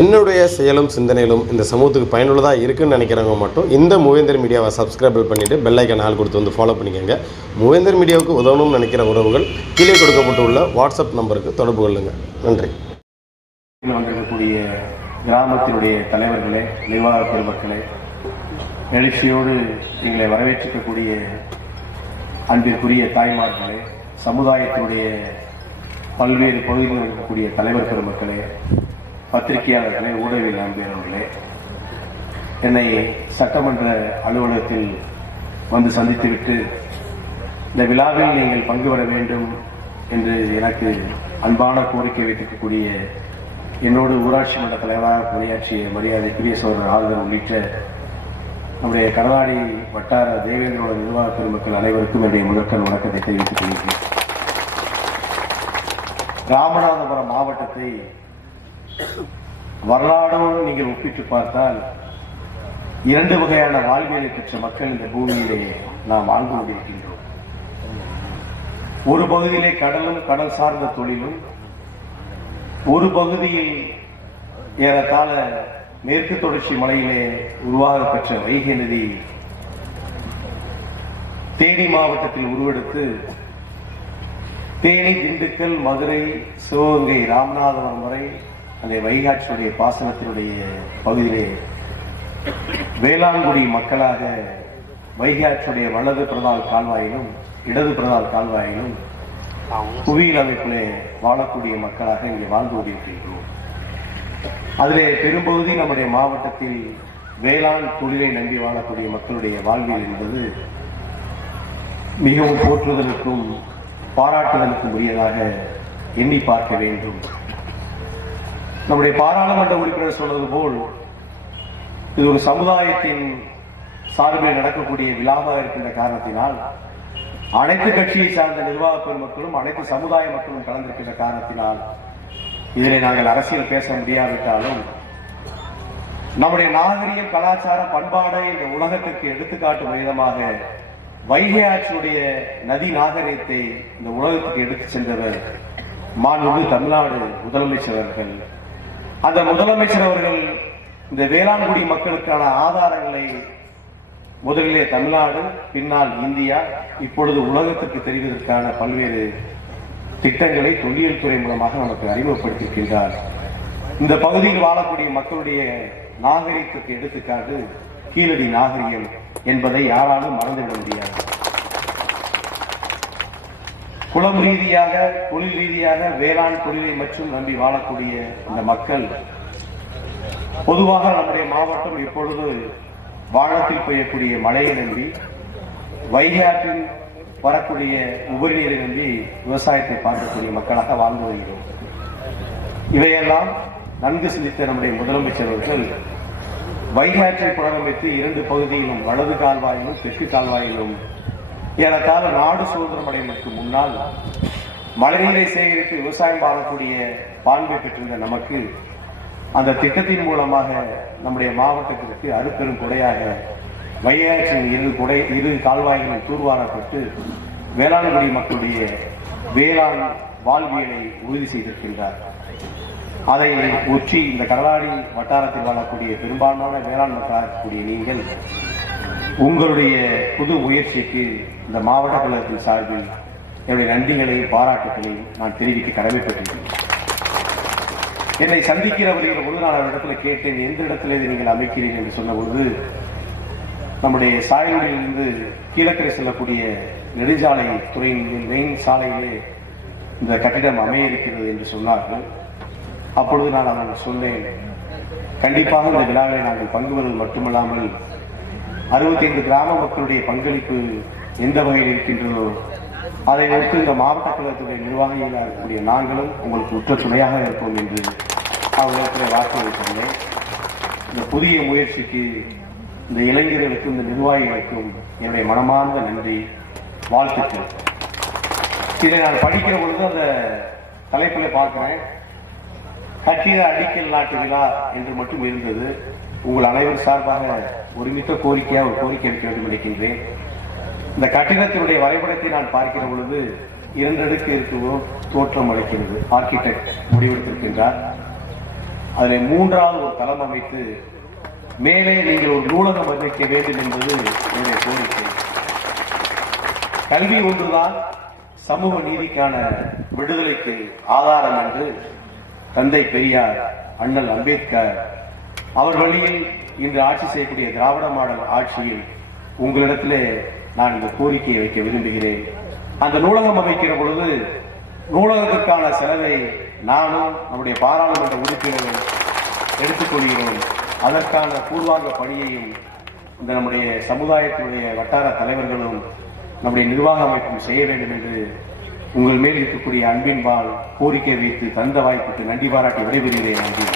என்னுடைய செயலும் சிந்தனையிலும் இந்த சமூகத்துக்கு பயனுள்ளதாக இருக்குன்னு நினைக்கிறவங்க மட்டும் இந்த மூவேந்தர் மீடியாவை சப்ஸ்கிரைப் பண்ணிவிட்டு பெல் ஐக்கான் ஆல் கொடுத்து வந்து ஃபாலோ பண்ணிக்கோங்க. மூவேந்தர் மீடியாவுக்கு உதவணும்னு நினைக்கிற உறவுகள் கீழே கொடுக்கப்பட்டுள்ள வாட்ஸ்அப் நம்பருக்கு தொடர்பு கொள்ளுங்கள். நன்றி. வந்திருக்கக்கூடிய கிராமத்தினுடைய தலைவர்களே, நிர்வாக பெருமக்களே, எழுச்சியோடு எங்களை வரவேற்றிருக்கக்கூடிய அன்பிற்குரிய தாய்மார்களே, சமுதாயத்தினுடைய பல்வேறு பகுதிகளில் இருக்கக்கூடிய தலைவர் பெருமக்களே, பத்திரிகையாளர்களே, ஊடகவியல் நண்பர்களே, என்னை சட்டமன்ற அலுவலகத்தில் வந்து சந்தித்துவிட்டு இந்த விழாவில் நீங்கள் பங்கு பெற வேண்டும் என்று எனக்கு அன்பான கோரிக்கை வைத்திருக்கக்கூடிய என்னோடு ஊராட்சி மன்ற தலைவராக பணியாற்றிய மரியாதைக்குரிய சோழர் ஆளுநர் உள்ளிட்ட நம்முடைய கடலாடி வட்டார தேவேந்திரோட நிர்வாக பெருமக்கள் அனைவருக்கும் என்னுடைய முதற்கண் வணக்கத்தை தெரிவித்துக் கொள்கிறேன். ராமநாதபுரம் மாவட்டத்தை வரலாறோடு நீங்கள் ஒப்பிட்டு பார்த்தால் இரண்டு வகையான வாழ்வியலை பெற்ற மக்கள் இந்த பூமியிலே நாம் வாழ்ந்து கொண்டிருக்கின்றோம். ஒரு பகுதியிலே கடலும் கடல் சார்ந்த தொழிலும், ஒரு பகுதியில் ஏறத்தாழ மேற்கு தொடர்ச்சி மலையிலே உருவாக பெற்ற வைகை நதி தேனி மாவட்டத்தில் உருவெடுத்து தேனி, திண்டுக்கல், மதுரை, சிவகங்கை, ராமநாதபுரம் வரை அந்த வைகாட்சியுடைய பாசனத்தினுடைய பகுதியிலே வேளாண்குடி மக்களாக வைகாட்சியுடைய வலது பிரதால் கால்வாயிலும் இடது பிரதால் கால்வாயிலும் புவியியல் அமைப்பிலே வாழக்கூடிய மக்களாக இங்கே வாழ்ந்து கொண்டிருக்கின்றோம். அதிலே பெரும்பகுதி நம்முடைய மாவட்டத்தில் வேளாண் தொழிலை நம்பி வாழக்கூடிய மக்களுடைய வாழ்வியல் என்பது மிகவும் போற்றுதலுக்கும் பாராட்டுதலுக்கும் உரியதாக எண்ணி பார்க்க வேண்டும். நம்முடைய பாராளுமன்ற உறுப்பினர் சொன்னது போல் இது ஒரு சமுதாயத்தின் சார்பில் நடக்கக்கூடிய விழாவாக இருக்கின்ற காரணத்தினால் அனைத்து கட்சியை சார்ந்த நிர்வாக பெருமக்களும் அனைத்து சமுதாய மக்களும் கலந்திருக்கின்ற காரணத்தினால் இதிலே நாங்கள் அரசியல் பேச முடியாவிட்டாலும் நம்முடைய நாகரிகம், கலாச்சாரம், பண்பாடை இந்த உலகத்திற்கு எடுத்துக்காட்டும் விதமாக வைகை ஆற்றினுடைய நதி நாகரிகத்தை இந்த உலகத்துக்கு எடுத்துச் சென்றவர் மாண்புமிகு தமிழ்நாடு முதலமைச்சர் அவர்கள். அந்த முதலமைச்சர் அவர்கள் இந்த வேளாண்குடி மக்களுக்கான ஆதாரங்களை முதலிலே தமிழ்நாடு, பின்னால் இந்தியா, இப்பொழுது உலகத்திற்கு தெரிவதற்கான பல்வேறு திட்டங்களை தொல்லியல் துறை மூலமாக நமக்கு அறிமுகப்படுத்தியிருக்கின்றார். இந்த பகுதியில் வாழக்கூடிய மக்களுடைய நாகரிகத்துக்கு எடுத்துக்காட்டு கீழடி நாகரிகம் என்பதை யாராலும் மறந்துவிட முடியாது. குளம் ரீதியாக, தொழில் ரீதியாக வேளாண் தொழிலை மற்றும் நம்பி வாழக்கூடிய இந்த மக்கள் பொதுவாக நம்முடைய மாவட்டம் இப்பொழுது வானத்தில் பெய்யக்கூடிய மழையை நம்பி, வைகை ஆற்றில் வரக்கூடிய உபரிநீரை நம்பி விவசாயத்தை பார்க்கக்கூடிய மக்களாக வாழ்ந்து வருகிறோம். இவையெல்லாம் நன்கு சிந்தித்த நம்முடைய முதலமைச்சர் அவர்கள் வைகை ஆற்றை புனரமைத்து இரண்டு பகுதியிலும், வலது கால்வாயிலும் தெற்கு கால்வாயிலும் ஏறத்தாழ நாடு சுதந்திரம் அடைவதற்கு முன்னால் மழைநீரை சேகரித்து விவசாயம் வாழக்கூடிய பான்மை பெற்றிருந்த நமக்கு அந்த திட்டத்தின் மூலமாக நம்முடைய மாவட்டத்திற்கு அருப்பெரும் கொடையாக வைகை ஆற்றின் இரு கால்வாய்களும் தூர்வாரப்பட்டு வேளாண்குடி மக்களுடைய வேளாண் வாழ்வியலை உறுதி செய்திருக்கின்றார். அதை ஒற்றி இந்த கடலாடி வட்டாரத்தில் வாழக்கூடிய பெரும்பான்மையான வேளாண் மக்களாக இருக்கக்கூடிய நீங்கள் உங்களுடைய புது முயற்சிக்கு இந்த மாவட்ட கழகத்தின் சார்பில் என்னுடைய நன்றிகளையும் பாராட்டுகளையும் நான் தெரிவிக்க கடமைப்பட்டிருக்கிறேன். என்னை சந்திக்கிறவர்கள் பொழுது நான் இடத்துல கேட்டேன், எந்த இடத்துல நீங்கள் அமைக்கிறீர்கள் என்று சொன்ன பொழுது நம்முடைய சாயலுடையிலிருந்து கீழக்கரை செல்லக்கூடிய நெடுஞ்சாலை துறையின் மெயின் சாலையிலே இந்த கட்டிடம் அமைய இருக்கிறது என்று சொன்னார்கள். அப்பொழுது நான் அவர்கள் சொன்னேன், கண்டிப்பாக இந்த விழாவை நாங்கள் பங்கு பெறுவது மட்டுமல்லாமல் 65 கிராம மக்களுடைய பங்களிப்பு எந்த வகையில் இருக்கின்றதோ அதை ஒத்து இந்த மாவட்ட கழகத்துடைய நிர்வாகிகளாக இருக்கக்கூடிய நாங்களும் உங்களுக்கு உற்ற துணையாக இருப்போம் என்று அவர்களுடைய வாக்குறுதி சொன்னேன். இந்த புதிய முயற்சிக்கு இந்த இளைஞர்களுக்கும் இந்த நிர்வாகிகளுக்கும் என்னுடைய மனமார்ந்த நன்றி, வாழ்த்துக்கள். இதை நான் படிக்கிற பொழுது அந்த தலைப்பில் பார்க்கிறேன், கட்டிட அடிக்கல் நாட்டு விழா என்று மட்டும் இருந்தது. உங்கள் அனைவரும் சார்பாக ஒருமித்த கோரிக்கையாக ஒரு கோரிக்கை வைக்க வேண்டும் நினைக்கின்றேன். இந்த கட்டிடத்தினுடைய வரைபடத்தை நான் பார்க்கிற பொழுது 2 அடுக்கு இருக்கவோ தோற்றம் அளிக்கிறது. ஆர்கிடெக்ட் முடிவெடுத்திருக்கின்றார். அதில் 3வது ஒரு தளம் அமைத்து மேலே நீங்கள் ஒரு நூலகம் அமைக்க வேண்டும் என்பது என்னுடைய கோரிக்கை. கல்வி ஒன்றுதான் சமூக நீதிக்கான விடுதலைக்கு ஆதாரம் என்று தந்தை பெரியார், அண்ணல் அம்பேத்கர் அவர் வழியில் இன்று ஆட்சி செய்யக்கூடிய திராவிட மாடல் ஆட்சியில் உங்களிடத்திலே நான் இந்த கோரிக்கையை வைக்க விரும்புகிறேன். அந்த நூலகம் அமைக்கிற பொழுது நூலகத்திற்கான செலவை நானும் நம்முடைய பாராளுமன்ற உறுப்பினர்கள் எடுத்துக்கொள்கிறோம். அதற்கான பூர்வாங்க பணியையும் இந்த நம்முடைய சமுதாயத்தினுடைய வட்டார தலைவர்களும் நம்முடைய நிர்வாக அமைப்பும் செய்ய வேண்டும் என்று உங்கள் மேல் இருக்கக்கூடிய அன்பின்பால் கோரிக்கை வைத்து தந்த வாய்ப்புக்கு நன்றி பாராட்டி விடைபெறுகிறேன். நன்றி.